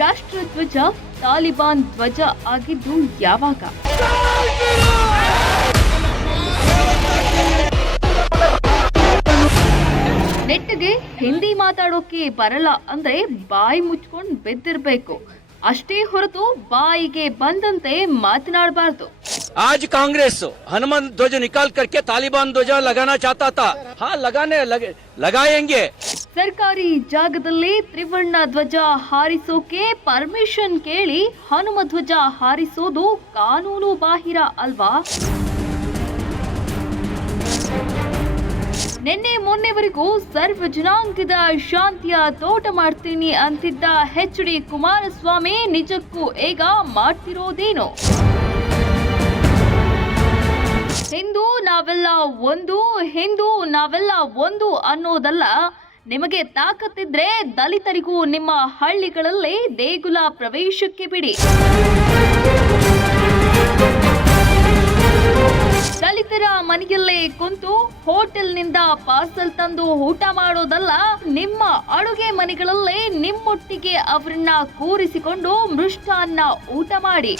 ರಾಷ್ಟ್ರಧ್ವಜ ತಾಲಿಬಾನ್ ಧ್ವಜ ಆಗಿದ್ದು ಯಾವಾಗ? ನೆಟ್ಟಿಗೆ ಹಿಂದಿ ಮಾತಾಡೋಕೆ ಬರಲ್ಲ ಅಂದ್ರೆ ಬಾಯಿ ಮುಚ್ಕೊಂಡು ಬೆದ್ದಿರ್ಬೇಕು ಅಷ್ಟೇ ಹೊರತು ಬಾಯಿಗೆ ಬಂದಂತೆ ಮಾತನಾಡಬಾರ್ದು. आज कांग्रेस हनुमान ध्वज निकाल करके तालिबान ध्वज लगाना चाहता था. हाँ लगाएंगे. ಸರ್ಕಾರಿ ಜಾಗದಲ್ಲಿ ತ್ರಿವರ್ಣ ಧ್ವಜ ಹಾರಿಸೋಕೆ ಪರ್ಮಿಷನ್ ಕೇಳಿ ಹನುಮ ಧ್ವಜ ಹಾರಿಸೋದು ಕಾನೂನು ಬಾಹಿರ ಅಲ್ವಾ? ನಿನ್ನೆ ಮೊನ್ನೆವರೆಗೂ ಸರ್ವ ಜನಾಂಗದ ಶಾಂತಿಯ ತೋಟ ಮಾಡ್ತೀನಿ ಅಂತಿದ್ದ HD ಕುಮಾರಸ್ವಾಮಿ ನಿಜಕ್ಕೂ ಈಗ ಮಾಡ್ತಿರೋದೇನು? ಹಿಂದೂ ನಾವೆಲ್ಲ ಒಂದು ಅನ್ನೋದಲ್ಲ. ನಿಮಗೆ ತಾಕತ್ತಿದ್ರೆ ದಲಿತರಿಗೂ ನಿಮ್ಮ ಹಳ್ಳಿಗಳಲ್ಲೇ ದೇಗುಲ ಪ್ರವೇಶಕ್ಕೆ ಬಿಡಿ. ದಲಿತರ ಮನೆಯಲ್ಲೇ ಕುಂತು ಹೋಟೆಲ್ನಿಂದ ಪಾರ್ಸಲ್ ತಂದು ಊಟ ಮಾಡೋದಲ್ಲ, ನಿಮ್ಮ ಅಡುಗೆ ಮನೆಗಳಲ್ಲೇ ನಿಮ್ಮೊಟ್ಟಿಗೆ ಅವರನ್ನ ಕೂರಿಸಿಕೊಂಡು ಮೃಷ್ಟಾನ್ನ ಊಟ ಮಾಡಿ.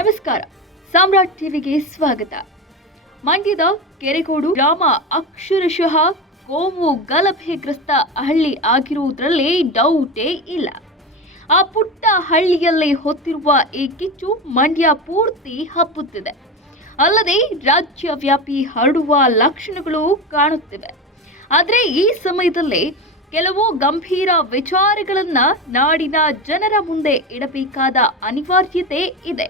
ನಮಸ್ಕಾರ, ಸಾಮ್ರಾಟ್ ಟಿವಿಗೆ ಸ್ವಾಗತ. ಮಂಡ್ಯದ ಕೆರೆಗೋಡು ಗ್ರಾಮ ಅಕ್ಷರಶಃ ಕೋಮು ಗಲಭೆಗ್ರಸ್ತ ಹಳ್ಳಿ ಆಗಿರುವುದರಲ್ಲಿ ಡೌಟೇ ಇಲ್ಲ. ಆ ಪುಟ್ಟ ಹಳ್ಳಿಯಲ್ಲಿ ಹೊತ್ತಿರುವ ಈ ಕಿಚ್ಚು ಮಂಡ್ಯ ಪೂರ್ತಿ ಹಬ್ಬುತ್ತಿದೆ. ಅಲ್ಲದೆ ರಾಜ್ಯವ್ಯಾಪಿ ಹರಡುವ ಲಕ್ಷಣಗಳು ಕಾಣುತ್ತಿವೆ. ಆದರೆ ಈ ಸಮಯದಲ್ಲಿ ಕೆಲವು ಗಂಭೀರ ವಿಚಾರಗಳನ್ನ ನಾಡಿನ ಜನರ ಮುಂದೆ ಇಡಬೇಕಾದ ಅನಿವಾರ್ಯತೆ ಇದೆ.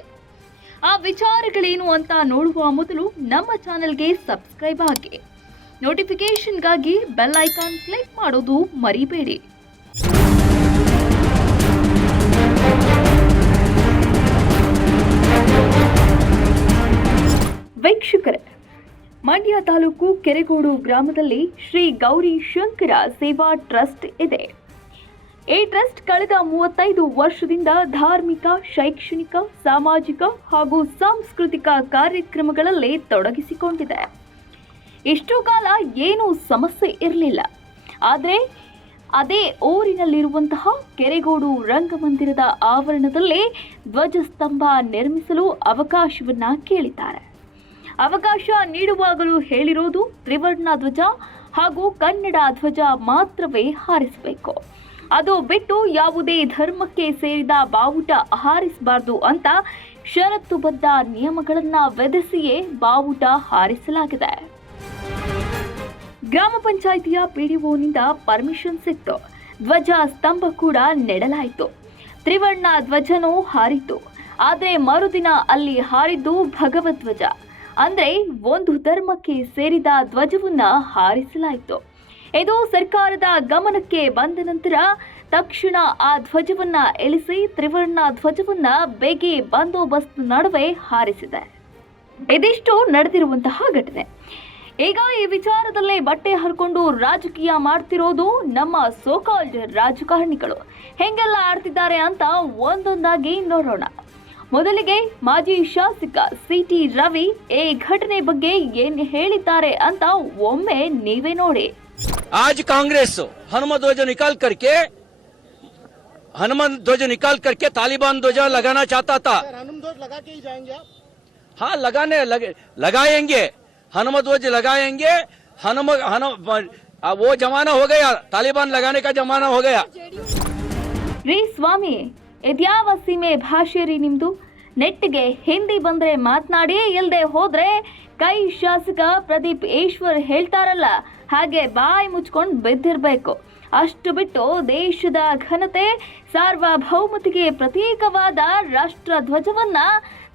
ಆ ವಿಚಾರಗಳೇನು ಅಂತ ನೋಡುವ ಮೊದಲು ನಮ್ಮ ಚಾನೆಲ್ಗೆ ಸಬ್ಸ್ಕ್ರೈಬ್ ಆಗಿ, ನೋಟಿಫಿಕೇಶನ್ಗಾಗಿ ಬೆಲ್ ಐಕಾನ್ ಕ್ಲಿಕ್ ಮಾಡೋದು ಮರಿಬೇಡಿ. ವೀಕ್ಷಕರೇ, ಮಂಡ್ಯ ತಾಲೂಕು ಕೆರೆಗೋಡು ಗ್ರಾಮದಲ್ಲಿ ಶ್ರೀ ಗೌರಿ ಶಂಕರ ಸೇವಾ ಟ್ರಸ್ಟ್ ಇದೆ. ಈ ಟ್ರಸ್ಟ್ ಕಳೆದ 35 ವರ್ಷದಿಂದ ಧಾರ್ಮಿಕ, ಶೈಕ್ಷಣಿಕ, ಸಾಮಾಜಿಕ ಹಾಗೂ ಸಾಂಸ್ಕೃತಿಕ ಕಾರ್ಯಕ್ರಮಗಳಲ್ಲಿ ತೊಡಗಿಸಿಕೊಂಡಿದೆ. ಇಷ್ಟು ಕಾಲ ಏನೂ ಸಮಸ್ಯೆ ಇರಲಿಲ್ಲ. ಆದರೆ ಅದೇ ಊರಿನಲ್ಲಿರುವಂತಹ ಕೆರೆಗೋಡು ರಂಗಮಂದಿರದ ಆವರಣದಲ್ಲೇ ಧ್ವಜಸ್ತಂಭ ನಿರ್ಮಿಸಲು ಅವಕಾಶವನ್ನ ಕೇಳಿದ್ದಾರೆ. ಅವಕಾಶ ನೀಡುವಾಗಲೂ ಹೇಳಿರೋದು ತ್ರಿವರ್ಣ ಧ್ವಜ ಹಾಗೂ ಕನ್ನಡ ಧ್ವಜ ಮಾತ್ರವೇ ಹಾರಿಸಬೇಕು. ಅದು ಬಿಟ್ಟು ಯಾವುದೇ ಧರ್ಮಕ್ಕೆ ಸೇರಿದ ಬಾವುಟ ಹಾರಿಸಬಾರದು ಅಂತ ಷರತ್ತುಬದ್ಧ ನಿಯಮಗಳನ್ನ ವಿಧಿಸಿಯೇ ಬಾವುಟ ಹಾರಿಸಲಾಗಿದೆ. ಗ್ರಾಮ ಪಂಚಾಯಿತಿಯ PDOನಿಂದ ಪರ್ಮಿಷನ್ ಸಿಕ್ತು. ಧ್ವಜ ಸ್ತಂಭ ಕೂಡ ನೆಡಲಾಯಿತು. ತ್ರಿವರ್ಣ ಧ್ವಜನೂ ಹಾರಿತು. ಆದರೆ ಮರುದಿನ ಅಲ್ಲಿ ಹಾರಿದ್ದು ಭಗವಧ್ವಜ, ಅಂದ್ರೆ ಒಂದು ಧರ್ಮಕ್ಕೆ ಸೇರಿದ ಧ್ವಜವನ್ನ ಹಾರಿಸಲಾಯಿತು. ಇದು ಸರ್ಕಾರದ ಗಮನಕ್ಕೆ ಬಂದ ನಂತರ ತಕ್ಷಣ ಆ ಧ್ವಜವನ್ನ ಇಳಿಸಿ ತ್ರಿವರ್ಣ ಧ್ವಜವನ್ನ ಬೇಗೆ ಬಂದೋಬಸ್ತ್ ನಡುವೆ ಹಾರಿಸಿದೆ. ಇದಿಷ್ಟು ನಡೆದಿರುವಂತಹ ಘಟನೆ. ಈಗ ಈ ವಿಚಾರದಲ್ಲೇ ಬಟ್ಟೆ ಹರ್ಕೊಂಡು ರಾಜಕೀಯ ಮಾಡ್ತಿರೋದು ನಮ್ಮ ಸೋಕಾಲ್ಡ್ ರಾಜಕಾರಣಿಗಳು. ಹೆಂಗೆಲ್ಲ ಆಡ್ತಿದ್ದಾರೆ ಅಂತ ಒಂದೊಂದಾಗಿ ನೋಡೋಣ. ಮೊದಲಿಗೆ ಮಾಜಿ ಶಾಸಕ CT ರವಿ ಈ ಘಟನೆ ಬಗ್ಗೆ ಏನ್ ಹೇಳಿದ್ದಾರೆ ಅಂತ ಒಮ್ಮೆ ನೀವೇ ನೋಡಿ. आज कांग्रेस हनुमान ध्वज निकाल करके तालिबान ध्वज लगाना चाहता था. हनुमान ध्वज लगा के ही जाएंगे आप? हाँ लगाएंगे. हनुमान ध्वज लगाएंगे. वो जमाना हो गया, तालिबान लगाने का जमाना हो गया. ರೀ ಸ್ವಾಮಿ, ಇದ್ಯಾವ ಸೀಮೆ ಭಾಷೆ ರೀ ನಿಮ್ದು? ನೆಟ್ಟಿಗೆ ಹಿಂದಿ ಬಂದ್ರೆ ಮಾತನಾಡಿ, ಇಲ್ಲದೆ ಹೋದ್ರೆ ಕೈ ಶಾಸಕ ಪ್ರದೀಪ್ ಈಶ್ವರ್ ಹೇಳ್ತಾರಲ್ಲ ಹಾಗೆ ಬಾಯಿ ಮುಚ್ಕೊಂಡು ಬೆದ್ದಿರ್ಬೇಕು. ಅಷ್ಟು ಬಿಟ್ಟು ದೇಶದ ಘನತೆ, ಸಾರ್ವಭೌಮತೆಗೆ ಪ್ರತೀಕವಾದ ರಾಷ್ಟ್ರ ಧ್ವಜವನ್ನ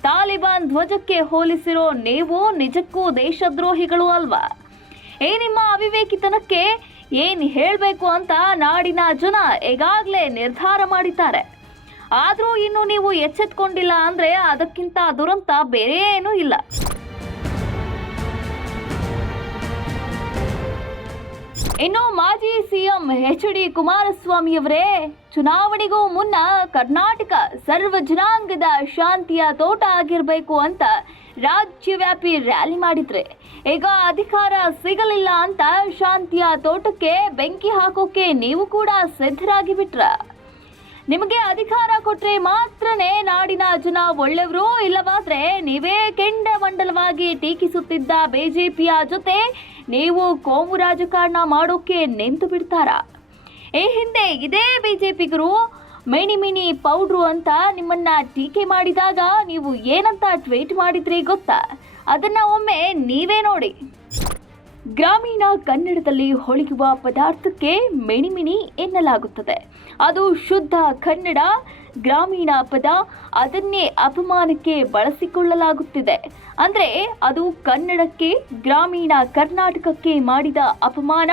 ತಾಲಿಬಾನ್ ಧ್ವಜಕ್ಕೆ ಹೋಲಿಸಿರೋ ನೀವು ನಿಜಕ್ಕೂ ದೇಶದ್ರೋಹಿಗಳು ಅಲ್ವಾ? ಈ ನಿಮ್ಮ ಅವಿವೇಕಿತನಕ್ಕೆ ಏನ್ ಹೇಳಬೇಕು ಅಂತ ನಾಡಿನ ಜನ ಈಗಾಗಲೇ ನಿರ್ಧಾರ ಮಾಡಿದ್ದಾರೆ. ಆದರೂ ಇನ್ನು ನೀವು ಎಚ್ಚೆತ್ಕೊಂಡಿಲ್ಲ ಅಂದ್ರೆ ಅದಕ್ಕಿಂತ ದುರಂತ ಬೇರೆ ಏನೂ ಇಲ್ಲ. ಇನ್ನು ಮಾಜಿ CM HD ಕುಮಾರಸ್ವಾಮಿಯವರೇ, ಚುನಾವಣೆಗೂ ಮುನ್ನ ಕರ್ನಾಟಕ ಸರ್ವ ಜನಾಂಗದ ಶಾಂತಿಯ ತೋಟ ಆಗಿರಬೇಕು ಅಂತ ರಾಜ್ಯವ್ಯಾಪಿ ರ್ಯಾಲಿ ಮಾಡಿದ್ರೆ. ಈಗ ಅಧಿಕಾರ ಸಿಗಲಿಲ್ಲ ಅಂತ ಶಾಂತಿಯ ತೋಟಕ್ಕೆ ಬೆಂಕಿ ಹಾಕೋಕೆ ನೀವು ಕೂಡ ಸಿದ್ಧರಾಗಿ ಬಿಟ್ರ. ನಿಮಗೆ ಅಧಿಕಾರ ಕೊಟ್ರೆ ಮಾತ್ರನೇ ನಾಡಿನ ಜನ ಒಳ್ಳೆಯವರು, ಇಲ್ಲವಾದ್ರೆ ನೀವೇ ಕೆಂಡಮಂಡಲವಾಗಿ ಟೀಕಿಸುತ್ತಿದ್ದ ಬಿಜೆಪಿಯ ಜೊತೆ ನೀವು ಕೋಮು ರಾಜಕಾರಣ ಮಾಡೋಕೆ ನಿಂತು ಬಿಡ್ತಾರಾ? ಈ ಹಿಂದೆ ಇದೇ ಬಿಜೆಪಿಗರು ಮಿನಿ ಪೌಡ್ರು ಅಂತ ನಿಮ್ಮನ್ನ ಟೀಕೆ ಮಾಡಿದಾಗ ನೀವು ಏನಂತ ಟ್ವೀಟ್ ಮಾಡಿದ್ರಿ ಗೊತ್ತಾ? ಅದನ್ನ ಒಮ್ಮೆ ನೀವೇ ನೋಡಿ. ಗ್ರಾಮೀಣ ಕನ್ನಡದಲ್ಲಿ ಹೊಳೆಯುವ ಪದಾರ್ಥಕ್ಕೆ ಮಿಣಿ ಎನ್ನಲಾಗುತ್ತದೆ. ಅದು ಶುದ್ಧ ಕನ್ನಡ ಗ್ರಾಮೀಣ ಪದ. ಅದನ್ನೇ ಅಪಮಾನಕ್ಕೆ ಬಳಸಿಕೊಳ್ಳಲಾಗುತ್ತಿದೆ. ಅಂದ್ರೆ ಅದು ಕನ್ನಡಕ್ಕೆ, ಗ್ರಾಮೀಣ ಕರ್ನಾಟಕಕ್ಕೆ ಮಾಡಿದ ಅಪಮಾನ.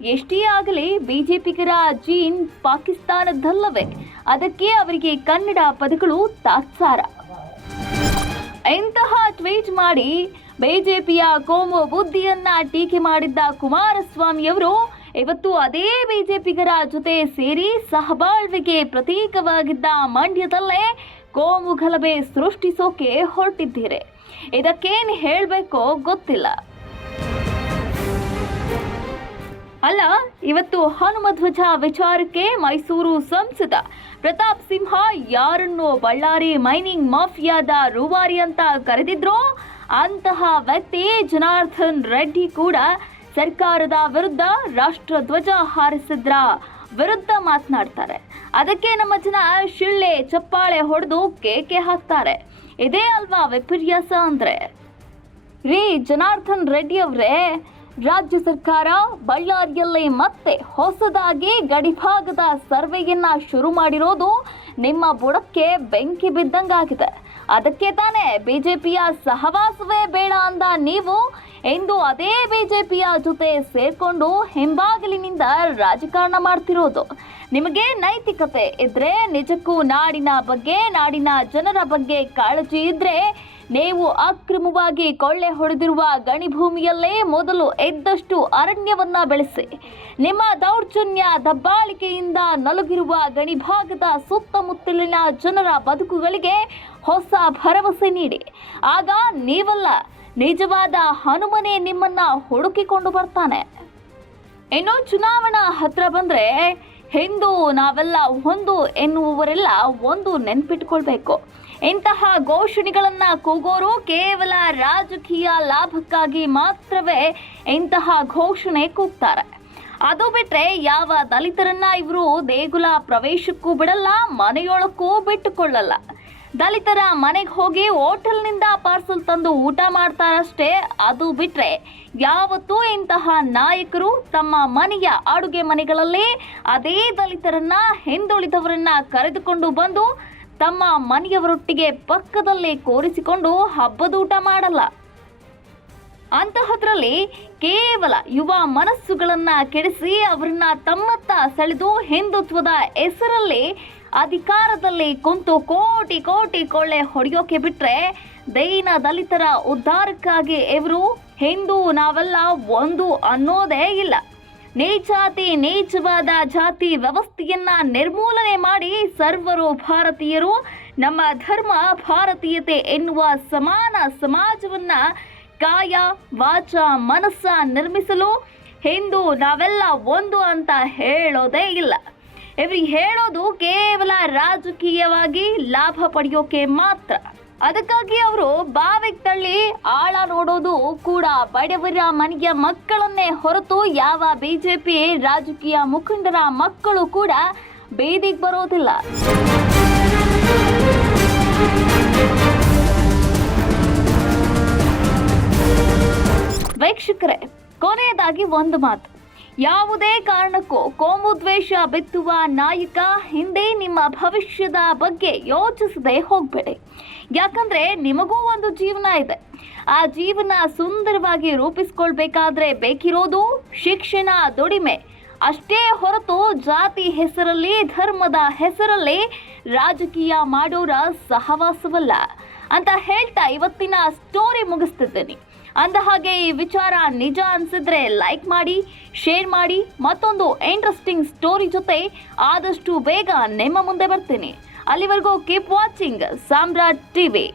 ಎಷ್ಟೇ ಆಗಲಿ ಬಿಜೆಪಿಗರ ಜೀನ್ ಪಾಕಿಸ್ತಾನದಲ್ಲವೇ, ಅದಕ್ಕೆ ಅವರಿಗೆ ಕನ್ನಡ ಪದಗಳು ತಾತ್ಸಾರ. ಇಂತಹ ಟ್ವೀಟ್ ಮಾಡಿ ಬಿಜೆಪಿಯ ಕೋಮು ಬುದ್ಧಿಯನ್ನ ಟೀಕೆ ಮಾಡಿದ್ದ ಕುಮಾರಸ್ವಾಮಿಯವರು ಇವತ್ತು ಅದೇ ಬಿಜೆಪಿಗರ ಜೊತೆ ಸೇರಿ ಸಹಬಾಳ್ವೆಗೆ ಪ್ರತೀಕವಾಗಿದ್ದ ಮಂಡ್ಯದಲ್ಲೇ ಕೋಮು ಗಲಭೆ ಸೃಷ್ಟಿಸೋಕೆ ಹೊರಟಿದ್ದೀರಿ. ಇದಕ್ಕೇನು ಹೇಳಬೇಕೋ ಗೊತ್ತಿಲ್ಲ. ಅಲ್ಲ, ಇವತ್ತು ಹನುಮಧ್ವಜ ವಿಚಾರಕ್ಕೆ ಮೈಸೂರು ಸಂಸದ ಪ್ರತಾಪ್ ಸಿಂಹ ಯಾರನ್ನು ಬಳ್ಳಾರಿ ಮೈನಿಂಗ್ ಮಾಫಿಯಾದ ರೂವಾರಿ ಅಂತ ಕರೆದಿದ್ರೋ ಅಂತಹ ವ್ಯಕ್ತಿ ಜನಾರ್ದನ್ ರೆಡ್ಡಿ ಕೂಡ ಸರ್ಕಾರದ ವಿರುದ್ಧ ರಾಷ್ಟ್ರಧ್ವಜ ಹಾರಿಸಿದ್ರ ವಿರುದ್ಧ ಮಾತನಾಡ್ತಾರೆ. ಅದಕ್ಕೆ ನಮ್ಮ ಜನ ಶಿಳ್ಳೆ ಚಪ್ಪಾಳೆ ಹೊಡೆದು ಕೇಕೆ ಹಾಕ್ತಾರೆ. ಇದೇ ಅಲ್ವಾ ವಿಪರ್ಯಾಸ ಅಂದ್ರೆ? ರೀ ಜನಾರ್ದನ್ ರೆಡ್ಡಿ ಅವರೇ, ರಾಜ್ಯ ಸರ್ಕಾರ ಬಳ್ಳಾರಿಯಲ್ಲಿ ಮತ್ತೆ ಹೊಸದಾಗಿ ಗಡಿಭಾಗದ ಸರ್ವೆಯನ್ನ ಶುರು ಮಾಡಿರೋದು ನಿಮ್ಮ ಬುಡಕ್ಕೆ ಬೆಂಕಿ ಬಿದ್ದಂಗಾಗಿದೆ. ಅದಕ್ಕೆ ತಾನೇ ಬಿಜೆಪಿಯ ಸಹವಾಸವೇ ಬೇಡ ಅಂದ ನೀವು ಇಂದು ಅದೇ ಬಿಜೆಪಿಯ ಜೊತೆ ಸೇರ್ಕೊಂಡು ಹಿಂಬಾಗಿಲಿನಿಂದ ರಾಜಕಾರಣ ಮಾಡ್ತಿರೋದು. ನಿಮಗೆ ನೈತಿಕತೆ ಇದ್ರೆ, ನಿಜಕ್ಕೂ ನಾಡಿನ ಬಗ್ಗೆ, ನಾಡಿನ ಜನರ ಬಗ್ಗೆ ಕಾಳಜಿ ಇದ್ರೆ, ನೀವು ಅಕ್ರಮವಾಗಿ ಕೊಳ್ಳೆ ಹೊಡೆದಿರುವ ಗಣಿಭೂಮಿಯಲ್ಲೇ ಮೊದಲು ಇದ್ದಷ್ಟು ಅರಣ್ಯವನ್ನ ಬೆಳೆಸಿ. ನಿಮ್ಮ ದೌರ್ಜನ್ಯ ದಬ್ಬಾಳಿಕೆಯಿಂದ ನಲುಗಿರುವ ಗಣಿಭಾಗದ ಸುತ್ತಮುತ್ತಲಿನ ಜನರ ಬದುಕುಗಳಿಗೆ ಹೊಸ ಭರವಸೆ ನೀಡಿ. ಆಗ ನೀವಲ್ಲ, ನಿಜವಾದ ಹನುಮನೇ ನಿಮ್ಮನ್ನ ಹುಡುಕಿಕೊಂಡು ಬರ್ತಾನೆ. ಇನ್ನು ಚುನಾವಣಾ ಹತ್ರ ಬಂದ್ರೆ ಹಿಂದೂ ನಾವೆಲ್ಲ ಒಂದು ಎನ್ನುವವರೆಲ್ಲ ಒಂದು ನೆನ್ಪಿಟ್ಕೊಳ್ಬೇಕು. ಇಂತಹ ಘೋಷಣೆಗಳನ್ನ ಕೂಗೋರು ಕೇವಲ ರಾಜಕೀಯ ಲಾಭಕ್ಕಾಗಿ ಮಾತ್ರವೇ ಇಂತಹ ಘೋಷಣೆ ಕೂಗ್ತಾರೆ. ಅದು ಬಿಟ್ರೆ ಯಾವ ದಲಿತರನ್ನ ಇವರು ದೇಗುಲ ಪ್ರವೇಶಕ್ಕೂ ಬಿಡಲ್ಲ, ಮನೆಯೊಳಕ್ಕೂ ಬಿಟ್ಟುಕೊಳ್ಳಲ್ಲ. ದಲಿತರ ಮನೆಗೆ ಹೋಗಿ ಹೋಟೆಲ್ನಿಂದ ಪಾರ್ಸಲ್ ತಂದು ಊಟ ಮಾಡ್ತಾರಷ್ಟೇ. ಅದು ಬಿಟ್ರೆ ಯಾವತ್ತೂ ಇಂತಹ ನಾಯಕರು ತಮ್ಮ ಮನೆಯ ಅಡುಗೆ ಮನೆಗಳಲ್ಲಿ ಅದೇ ದಲಿತರನ್ನ, ಹಿಂದುಳಿದವರನ್ನ ಕರೆದುಕೊಂಡು ಬಂದು ತಮ್ಮ ಮನೆಯವರೊಟ್ಟಿಗೆ ಪಕ್ಕದಲ್ಲೇ ಕೂರಿಸಿಕೊಂಡು ಹಬ್ಬದೂಟ ಮಾಡಲ್ಲ. ಅಂತಹದ್ರಲ್ಲಿ ಕೇವಲ ಯುವ ಮನಸ್ಸುಗಳನ್ನ ಕೆಡಿಸಿ ಅವರನ್ನ ತಮ್ಮತ್ತ ಸೆಳೆದು ಹಿಂದುತ್ವದ ಹೆಸರಲ್ಲಿ ಅಧಿಕಾರದಲ್ಲಿ ಕುಂತು ಕೋಟಿ ಕೋಟಿ ಕೊಳ್ಳೆ ಹೊಡೆಯೋಕೆ ಬಿಟ್ರೆ ದೈನ ದಲಿತರ ಉದ್ಧಾರಕ್ಕಾಗಿ ಇವರು ಹಿಂದೂ ನಾವೆಲ್ಲ ಒಂದು ಅನ್ನೋದೇ ಇಲ್ಲ. ನೀಚಾತಿ ನೀಚವಾದ ಜಾತಿ ವ್ಯವಸ್ಥೆಯನ್ನ ನಿರ್ಮೂಲನೆ ಮಾಡಿ ಸರ್ವರು ಭಾರತೀಯರು, ನಮ್ಮ ಧರ್ಮ ಭಾರತೀಯತೆ ಎನ್ನುವ ಸಮಾನ ಸಮಾಜವನ್ನ ಕಾಯ ವಾಚ ಮನಸ್ಸ ನಿರ್ಮಿಸಲು ಹಿಂದೂ ನಾವೆಲ್ಲ ಒಂದು ಅಂತ ಹೇಳೋದೇ ಇಲ್ಲ. ಇವರು ಹೇಳೋದು ಕೇವಲ ರಾಜಕೀಯವಾಗಿ ಲಾಭ ಪಡೆಯೋಕೆ ಮಾತ್ರ. ಅದಕ್ಕಾಗಿ ಅವರು ಬಾವಿಗೆ ತಳ್ಳಿ ಆಳ ನೋಡೋದು ಕೂಡ ಬಡವರ ಮನೆಯ ಮಕ್ಕಳನ್ನೇ ಹೊರತು ಯಾವ ಬಿಜೆಪಿ ರಾಜಕೀಯ ಮುಖಂಡರ ಮಕ್ಕಳು ಕೂಡ ಬೀದಿಗೆ ಬರೋದಿಲ್ಲ. ವೀಕ್ಷಕರೇ, ಕೊನೆಯದಾಗಿ ಒಂದು ಮಾತು. ಯಾವುದೇ ಕಾರಣಕ್ಕೂ ಕೋಮು ದ್ವೇಷ ಬಿತ್ತುವ ನಾಯಕ ಹಿಂದೆ ನಿಮ್ಮ ಭವಿಷ್ಯದ ಬಗ್ಗೆ ಯೋಚಿಸದೆ ಹೋಗಬೇಡಿ. ಯಾಕಂದ್ರೆ ನಿಮಗೂ ಒಂದು ಜೀವನ ಇದೆ. ಆ ಜೀವನ ಸುಂದರವಾಗಿ ರೂಪಿಸ್ಕೊಳ್ಬೇಕಾದ್ರೆ ಬೇಕಿರೋದು ಶಿಕ್ಷಣ, ದುಡಿಮೆ ಅಷ್ಟೇ ಹೊರತು ಜಾತಿ ಹೆಸರಲ್ಲಿ, ಧರ್ಮದ ಹೆಸರಲ್ಲಿ ರಾಜಕೀಯ ಮಾಡೋರ ಸಹವಾಸವಲ್ಲ ಅಂತ ಹೇಳ್ತಾ ಇವತ್ತಿನ ಸ್ಟೋರಿ ಮುಗಿಸ್ತಿದ್ದೇನೆ. ಅಂದ ಹಾಗೆ ಈ ವಿಚಾರ ನಿಜ ಅನ್ಸಿದ್ರೆ ಲೈಕ್ ಮಾಡಿ, ಶೇರ್ ಮಾಡಿ. ಮತ್ತೊಂದು ಇಂಟ್ರೆಸ್ಟಿಂಗ್ ಸ್ಟೋರಿ ಜೊತೆ ಆದಷ್ಟು ಬೇಗ ನಿಮ್ಮ ಮುಂದೆ ಬರ್ತೀನಿ. ಅಲ್ಲಿವರೆಗೂ ಕೀಪ್ ವಾಚಿಂಗ್ ಸಾಮ್ರಾಟ್ ಟಿವಿ.